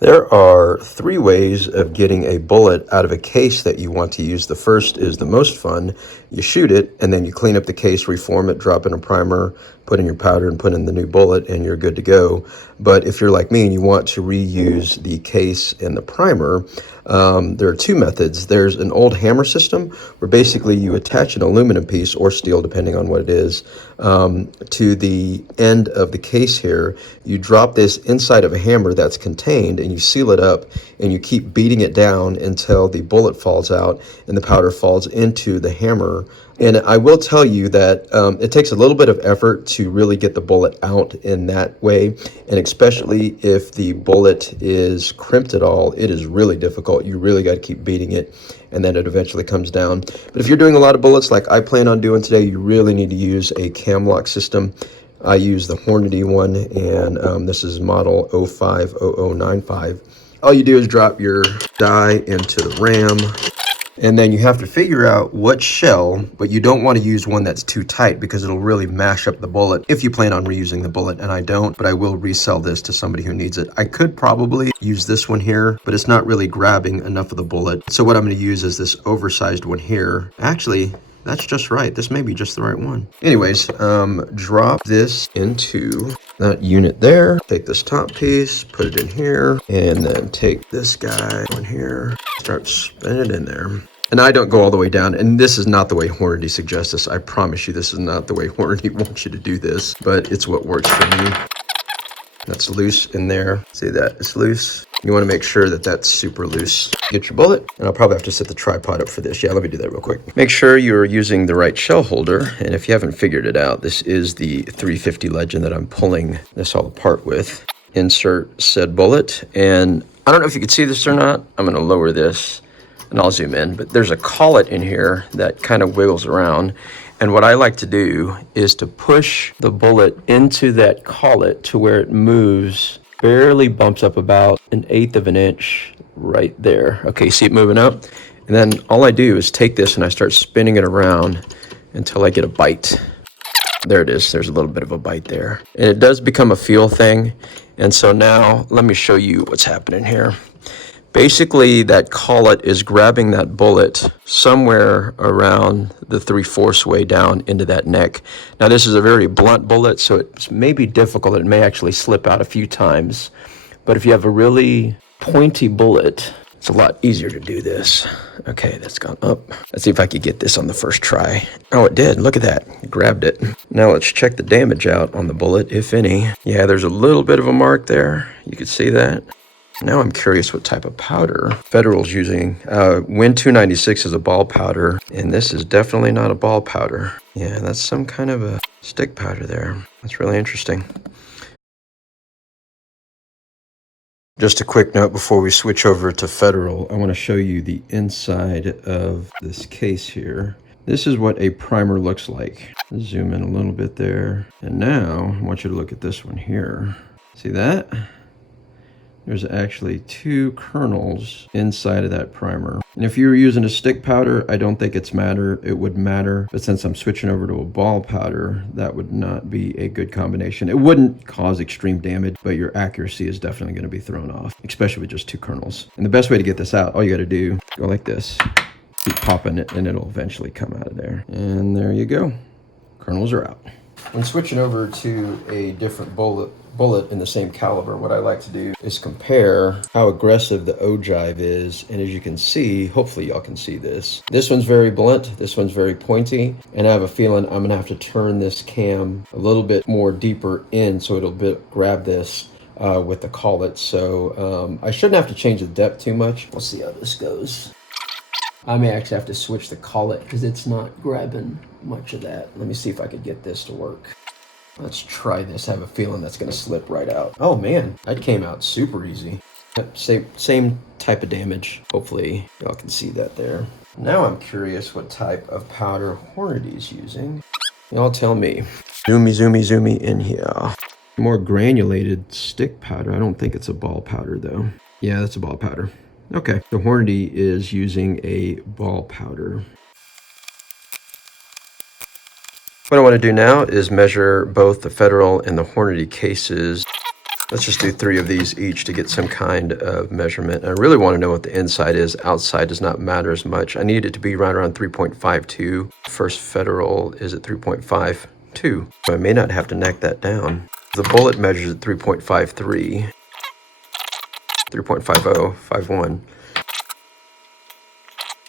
There are three ways of getting a bullet out of a case that you want to use. The first is the most fun. You shoot it, and then you clean up the case, reform it, drop in a primer, put in your powder, and put in the new bullet, and you're good to go. But if you're like me and you want to reuse the case and the primer, there are two methods. There's an old hammer system where basically you attach an aluminum piece or steel, depending on what it is, to the end of the case here. You drop this inside of a hammer that's contained and you seal it up, and you keep beating it down until the bullet falls out and the powder falls into the hammer. And I will tell you that it takes a little bit of effort to really get the bullet out in that way. And especially if the bullet is crimped at all, it is really difficult. You really got to keep beating it, and then it eventually comes down. But if you're doing a lot of bullets like I plan on doing today, you really need to use a cam lock system. I use the Hornady one, and this is model 050095. All you do is drop your die into the ram, and then you have to figure out what shell, but you don't want to use one that's too tight because it'll really mash up the bullet if you plan on reusing the bullet, and I don't, but I will resell this to somebody who needs it. I could probably use this one here, but it's not really grabbing enough of the bullet. So what I'm going to use is this oversized one here. Actually, that's just right. This may be just the right one. Anyways, drop this into that unit there. Take this top piece, put it in here, and then take this guy in here, start spinning it in there. And I don't go all the way down, and this is not the way Hornady suggests this. I promise you this is not the way Hornady wants you to do this, but it's what works for me. That's loose in there. See that? It's loose. You want to make sure that that's super loose. Get your bullet, and I'll probably have to set the tripod up for this. Yeah, let me do that real quick. Make sure you're using the right shell holder, and if you haven't figured it out, this is the 350 Legend that I'm pulling this all apart with. Insert said bullet, and I don't know if you can see this or not. I'm going to lower this, and I'll zoom in, but there's a collet in here that kind of wiggles around. And what I like to do is to push the bullet into that collet to where it moves, barely bumps up about 1/8 of an inch right there. Okay, see it moving up? And then all I do is take this and I start spinning it around until I get a bite. There it is. There's a little bit of a bite there. And it does become a feel thing. And so now let me show you what's happening here. Basically, that collet is grabbing that bullet somewhere around the 3/4 way down into that neck. Now, this is a very blunt bullet, so it may be difficult. It may actually slip out a few times. But if you have a really pointy bullet, it's a lot easier to do this. Okay, that's gone up. Let's see if I could get this on the first try. Oh, it did. Look at that. Grabbed it. Now let's check the damage out on the bullet, if any. Yeah, there's a little bit of a mark there. You can see that. Now I'm curious what type of powder Federal's using. Win 296 is a ball powder, and this is definitely not a ball powder. Yeah, that's some kind of a stick powder there. That's really interesting. Just a quick note before we switch over to Federal, I want to show you the inside of this case here. This is what a primer looks like. Zoom in a little bit there. And now I want you to look at this one here. See that? There's actually 2 kernels inside of that primer. And if you were using a stick powder, I don't think it would matter. But since I'm switching over to a ball powder, that would not be a good combination. It wouldn't cause extreme damage, but your accuracy is definitely going to be thrown off, especially with just 2 kernels. And the best way to get this out, all you got to do, go like this, keep popping it, and it'll eventually come out of there. And there you go. Kernels are out. When switching over to a different bullet in the same caliber, what I like to do is compare how aggressive the ogive is. And as you can see, hopefully y'all can see this. This one's very blunt, this one's very pointy, and I have a feeling I'm gonna have to turn this cam a little bit more deeper in so it'll grab this with the collet. So I shouldn't have to change the depth too much. We'll see how this goes. I may actually have to switch the collet because it's not grabbing much of that. Let me see if I could get this to work. Let's try this. I have a feeling that's going to slip right out. Oh man, that came out super easy. Same type of damage. Hopefully y'all can see that there. Now I'm curious what type of powder Hornady's using. Y'all tell me. Zoomy in here. More granulated stick powder. I don't think it's a ball powder though. Yeah, that's a ball powder. Okay, so Hornady is using a ball powder. What I want to do now is measure both the Federal and the Hornady cases. Let's just do 3 of these each to get some kind of measurement. I really want to know what the inside is. Outside does not matter as much. I need it to be right around 3.52. First Federal is at 3.52. So I may not have to neck that down. The bullet measures at 3.53. 3.50, 51.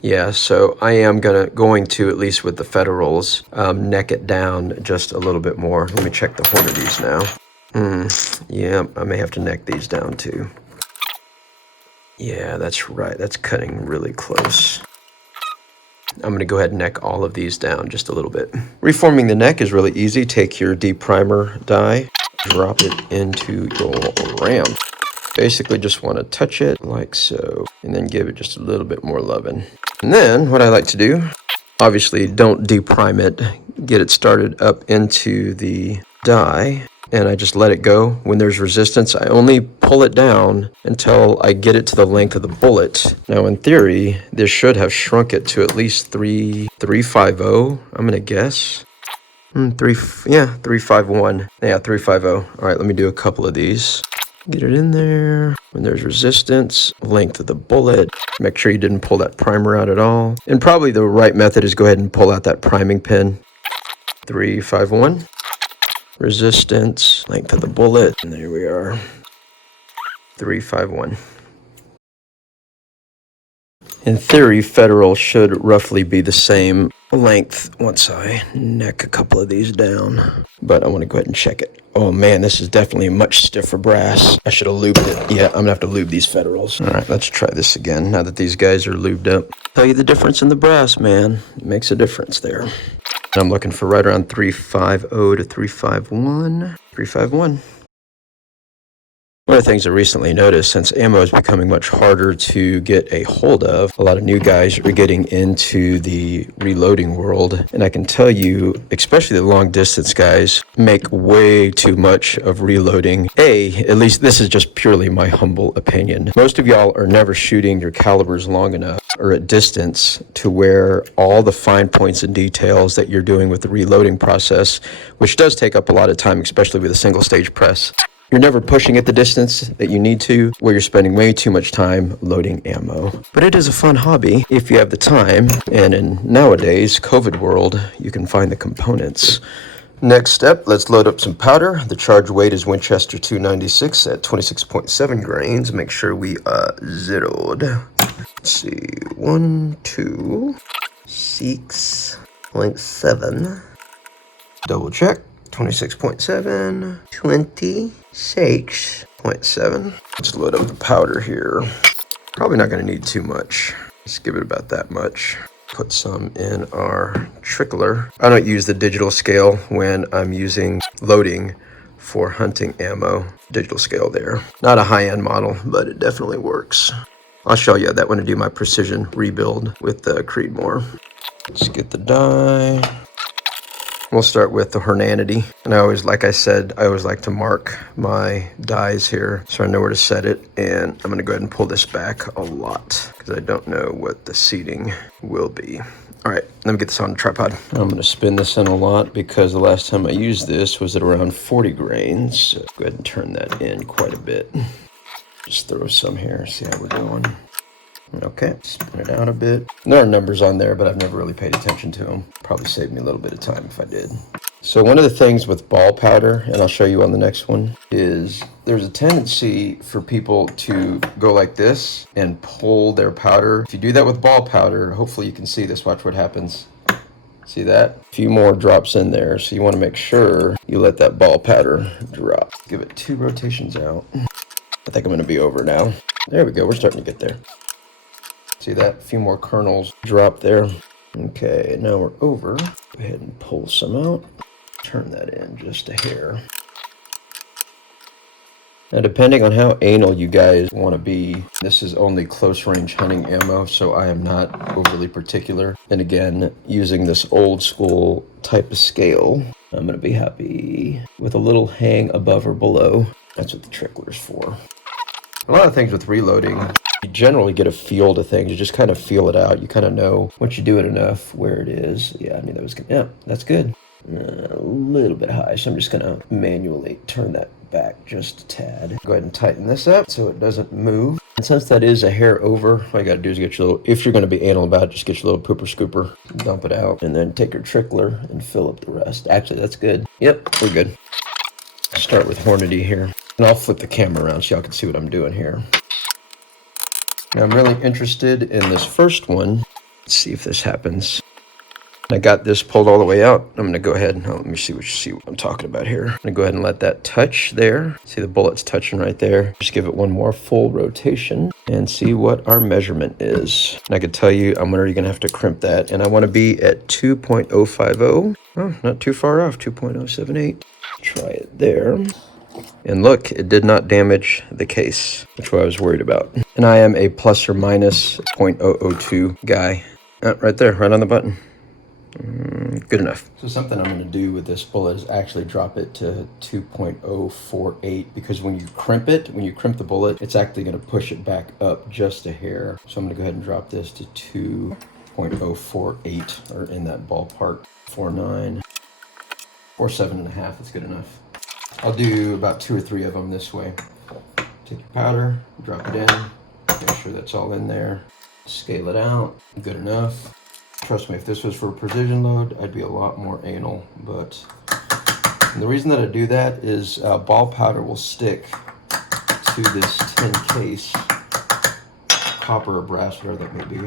Yeah, so I am going to, at least with the Federals, neck it down just a little bit more. Let me check the Hornadys now. Yeah, I may have to neck these down too. Yeah, that's right. That's cutting really close. I'm going to go ahead and neck all of these down just a little bit. Reforming the neck is really easy. Take your deep primer die, drop it into your ram. Basically just want to touch it like so, and then give it just a little bit more loving. And then what I like to do, obviously don't deprime it, get it started up into the die, and I just let it go. When there's resistance, I only pull it down until I get it to the length of the bullet. Now, in theory, this should have shrunk it to at least 350, I'm gonna guess. 351. Yeah, 350. All right, let me do a couple of these. Get it in there. When there's resistance, length of the bullet. Make sure you didn't pull that primer out at all. And probably the right method is go ahead and pull out that priming pin. 351. Resistance, length of the bullet, and there we are. 351. In theory, Federal should roughly be the same length once I neck a couple of these down. But I want to go ahead and check it. Oh man, this is definitely much stiffer brass. I should have lubed it. Yeah, I'm gonna have to lube these Federals. All right, let's try this again now that these guys are lubed up. Tell you the difference in the brass, man. It makes a difference there. I'm looking for right around 350 to 351. 351. One of the things I recently noticed, since ammo is becoming much harder to get a hold of, a lot of new guys are getting into the reloading world. And I can tell you, especially the long distance guys, make way too much of reloading. At least this is just purely my humble opinion. Most of y'all are never shooting your calibers long enough or at distance to where all the fine points and details that you're doing with the reloading process, which does take up a lot of time, especially with a single stage press. You're never pushing at the distance that you need to, where you're spending way too much time loading ammo. But it is a fun hobby if you have the time, and in nowadays, COVID world, you can find the components. Next step, let's load up some powder. The charge weight is Winchester 296 at 26.7 grains. Make sure we zeroed. Let's see, 1, 2, 6.7. Double check. 26.7, 26.7. Let's load up the powder here. Probably not going to need too much. Just give it about that much. Put some in our trickler. I don't use the digital scale when I'm using loading for hunting ammo. Digital scale there. Not a high-end model, but it definitely works. I'll show you that when I do my precision rebuild with the Creedmoor. Let's get the die. We'll start with the Hornady. And I always like to mark my dies here so I know where to set it. And I'm going to go ahead and pull this back a lot because I don't know what the seating will be. All right, let me get this on the tripod. I'm going to spin this in a lot because the last time I used this was at around 40 grains. So go ahead and turn that in quite a bit. Just throw some here, see how we're doing. Okay, spin it out a bit. There are numbers on there, but I've never really paid attention to them. Probably saved me a little bit of time if I did. So one of the things with ball powder, and I'll show you on the next one, is there's a tendency for people to go like this and pull their powder. If you do that with ball powder, hopefully you can see this. Watch what happens. See that? A few more drops in there, so you want to make sure you let that ball powder drop. Give it 2 rotations out. I think I'm going to be over now. There we go. We're starting to get there. See that? A few more kernels drop there. Okay, now we're over. Go ahead and pull some out. Turn that in just a hair. Now, depending on how anal you guys want to be, this is only close range hunting ammo, so I am not overly particular. And again, using this old school type of scale, I'm going to be happy with a little hang above or below. That's what the trickler's for. A lot of things with reloading, you generally get a feel to things. You just kind of feel it out. You kind of know once you do it enough where it is. Yeah, I knew that was good. Yeah, that's good. A little bit high, so I'm just gonna manually turn that back just a tad. Go ahead and tighten this up so it doesn't move. And since that is a hair over, all you gotta do is get your little, if you're gonna be anal about it, just get your little pooper scooper, dump it out, and then take your trickler and fill up the rest. Actually, that's good. Yep, we're good. Start with Hornady here. And I'll flip the camera around so y'all can see what I'm doing here. Now I'm really interested in this first one. Let's see if this happens. I got this pulled all the way out. I'm gonna go ahead and let me see what I'm talking about here. I'm gonna go ahead and let that touch there. See the bullet's touching right there. Just give it one more full rotation and see what our measurement is. And I can tell you, I'm already gonna have to crimp that. And I wanna be at 2.050. Oh, not too far off, 2.078. Try it there. And look, it did not damage the case, which I was worried about. And I am a plus or minus 0.002 guy. Right there, right on the button. Good enough. So something I'm going to do with this bullet is actually drop it to 2.048 because when you crimp the bullet, it's actually going to push it back up just a hair. So I'm going to go ahead and drop this to 2.048 or in that ballpark. 49, 47.5, that's good enough. I'll do about 2 or 3 of them this way. Take your powder, drop it in, make sure that's all in there. Scale it out, good enough. Trust me, if this was for precision load, I'd be a lot more anal, but the reason that I do that is ball powder will stick to this tin case, copper or brass, whatever that may be.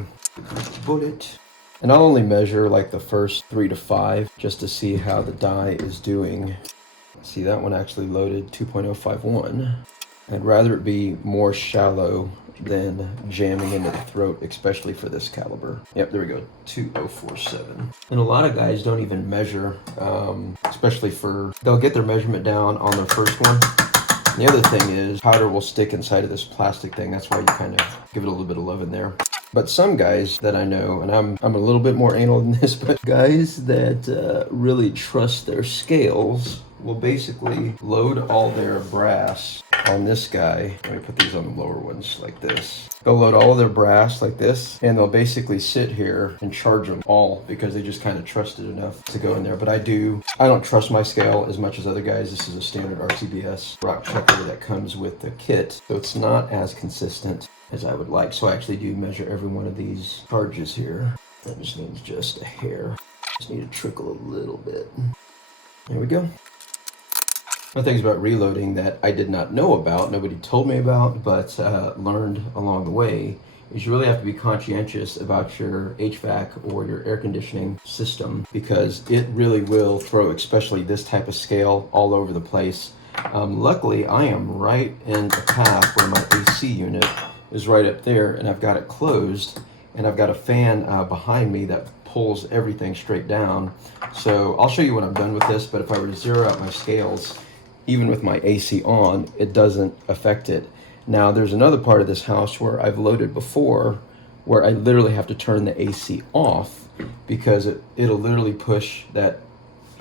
Bullet. And I'll only measure like the first 3 to 5 just to see how the die is doing. See, that one actually loaded 2.051. I'd rather it be more shallow than jamming into the throat, especially for this caliber. Yep, there we go, 2047. And a lot of guys don't even measure, especially they'll get their measurement down on their first one. And the other thing is powder will stick inside of this plastic thing. That's why you kind of give it a little bit of love in there. But some guys that I know, and I'm a little bit more anal than this, but guys that really trust their scales will basically load all their brass on this guy. Let me put these on the lower ones like this. They'll load all of their brass like this, and they'll basically sit here and charge them all because they just kind of trust it enough to go in there. But I don't trust my scale as much as other guys. This is a standard RCBS rock checker that comes with the kit, so it's not as consistent as I would like. So I actually do measure every one of these charges here. That just means just a hair. Just need to trickle a little bit. There we go. One of the things about reloading that I did not know about, nobody told me about, but learned along the way, is you really have to be conscientious about your HVAC or your air conditioning system because it really will throw, especially this type of scale, all over the place. Luckily, I am right in the path where my AC unit is right up there, and I've got it closed, and I've got a fan behind me that pulls everything straight down. So I'll show you when I'm done with this, but if I were to zero out my scales, even with my AC on, it doesn't affect it. Now there's another part of this house where I've loaded before where I literally have to turn the AC off because it'll literally push that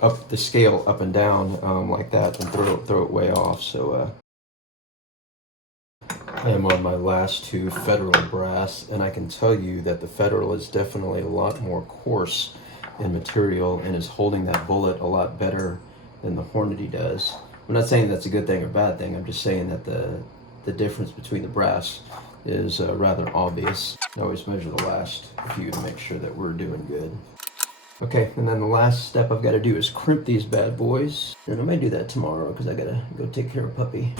up the scale up and down like that and throw it way off. So I am on my last 2 Federal brass, and I can tell you that the Federal is definitely a lot more coarse in material and is holding that bullet a lot better than the Hornady does. I'm not saying that's a good thing or bad thing. I'm just saying that the difference between the brass is rather obvious. I always measure the last few to make sure that we're doing good. Okay, and then the last step I've got to do is crimp these bad boys. And I may do that tomorrow because I gotta go take care of puppy.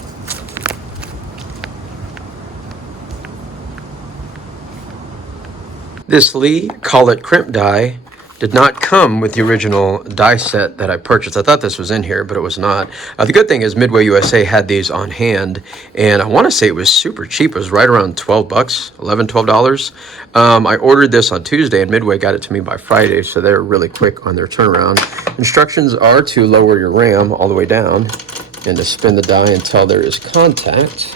This Lee Call It Crimp die did not come with the original die set that I purchased. I thought this was in here, but it was not. The good thing is Midway USA had these on hand, and I want to say it was super cheap. It was right around 12 bucks, $12. I ordered this on Tuesday, and Midway got it to me by Friday, so they're really quick on their turnaround. Instructions are to lower your ram all the way down and to spin the die until there is contact.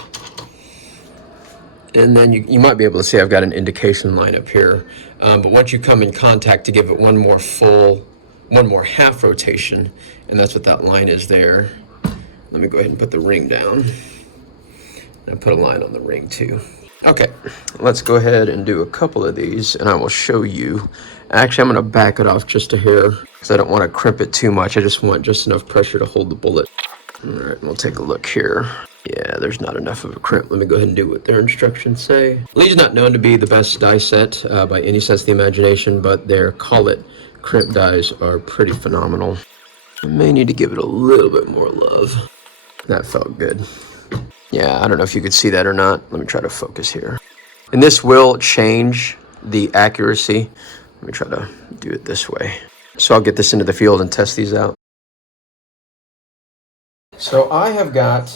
And then you might be able to see I've got an indication line up here. But once you come in contact, to give it one more half rotation, and that's what that line is there. Let me go ahead and put the ring down. And I put a line on the ring too. Okay, let's go ahead and do a couple of these and I will show you. Actually, I'm going to back it off just a hair because I don't want to crimp it too much. I just want just enough pressure to hold the bullet. All right, we'll take a look here. Yeah, there's not enough of a crimp. Let me go ahead and do what their instructions say. Lee's not known to be the best die set by any sense of the imagination, but their Call-It crimp dies are pretty phenomenal. I may need to give it a little bit more love. That felt good. Yeah, I don't know if you could see that or not. Let me try to focus here. And this will change the accuracy. Let me try to do it this way. So I'll get this into the field and test these out. So I have got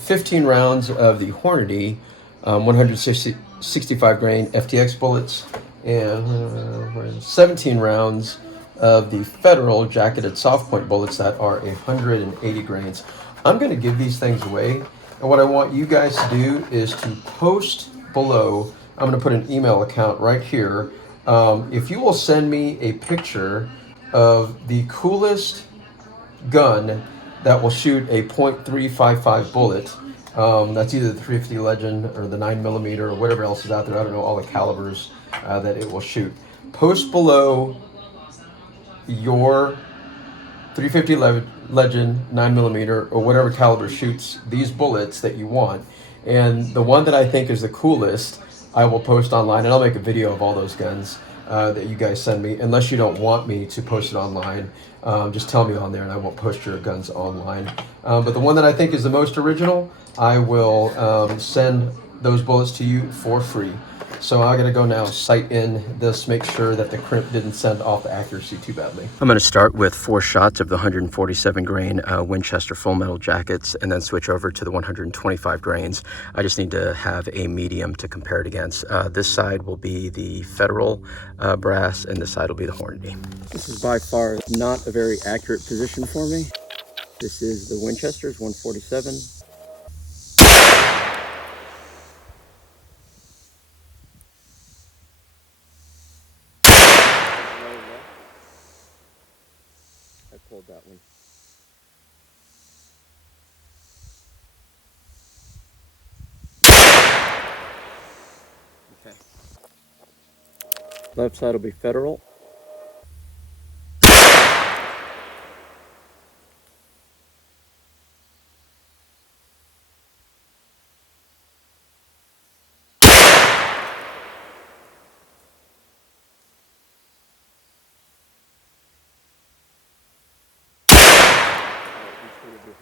15 rounds of the Hornady 165 grain FTX bullets and 17 rounds of the Federal jacketed soft point bullets that are 180 grains. I'm going to give these things away, and what I want you guys to do is to post below. I'm going to put an email account right here. If you will send me a picture of the coolest gun that will shoot a .355 bullet. That's either the 350 Legend or the 9mm or whatever else is out there. I don't know all the calibers that it will shoot. Post below your 350 Legend 9mm or whatever caliber shoots these bullets that you want. And the one that I think is the coolest, I will post online, and I'll make a video of all those guns that you guys send me. Unless you don't want me to post it online, just tell me on there and I won't post your guns online. But the one that I think is the most original, I will send those bullets to you for free. So I gotta go now, sight in this, make sure that the crimp didn't send off the accuracy too badly. I'm gonna start with 4 shots of the 147 grain Winchester full metal jackets and then switch over to the 125 grains. I just need to have a medium to compare it against. This side will be the Federal brass and this side will be the Hornady. This is by far not a very accurate position for me. This is the Winchester's 147. I pulled that one. Okay. Left side will be Federal.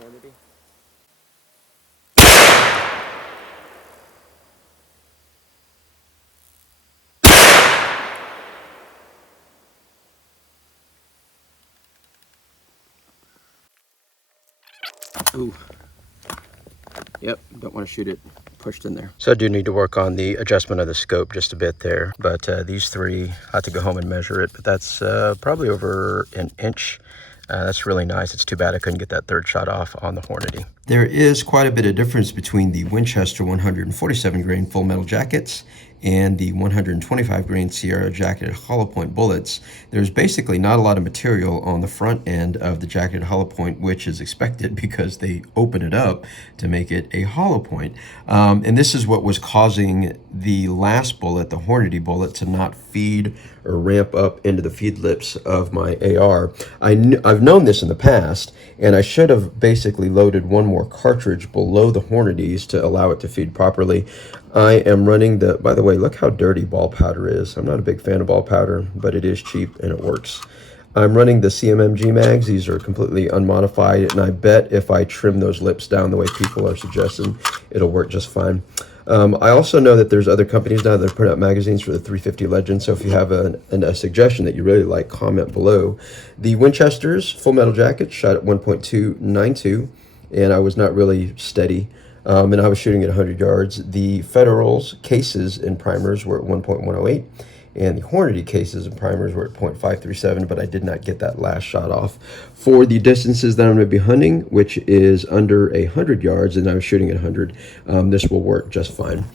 Hornady. Ooh. Yep, don't want to shoot it pushed in there. So I do need to work on the adjustment of the scope just a bit there. But these three, I have to go home and measure it, but that's probably over an inch. That's really nice. It's too bad I couldn't get that third shot off on the Hornady. There is quite a bit of difference between the Winchester 147 grain full metal jackets and the 125 grain Sierra jacketed hollow point bullets. There's basically not a lot of material on the front end of the jacketed hollow point, which is expected because they open it up to make it a hollow point. And this is what was causing the last bullet, the Hornady bullet, to not feed or ramp up into the feed lips of my AR. I've known this in the past, and I should have basically loaded one more cartridge below the Hornady's to allow it to feed properly. I am running the, by the way, look how dirty ball powder is. I'm not a big fan of ball powder, but it is cheap and it works. I'm running the CMMG mags. These are completely unmodified, and I bet if I trim those lips down the way people are suggesting, it'll work just fine. I also know that there's other companies now that put out magazines for the 350 Legend, so if you have a suggestion that you really like, comment below. The Winchester's full metal jacket shot at 1.292, and I was not really steady, and I was shooting at 100 yards. The Federal's cases and primers were at 1.108, and the Hornady cases and primers were at .537, but I did not get that last shot off. For the distances that I'm going to be hunting, which is under 100 yards, and I was shooting at 100, this will work just fine.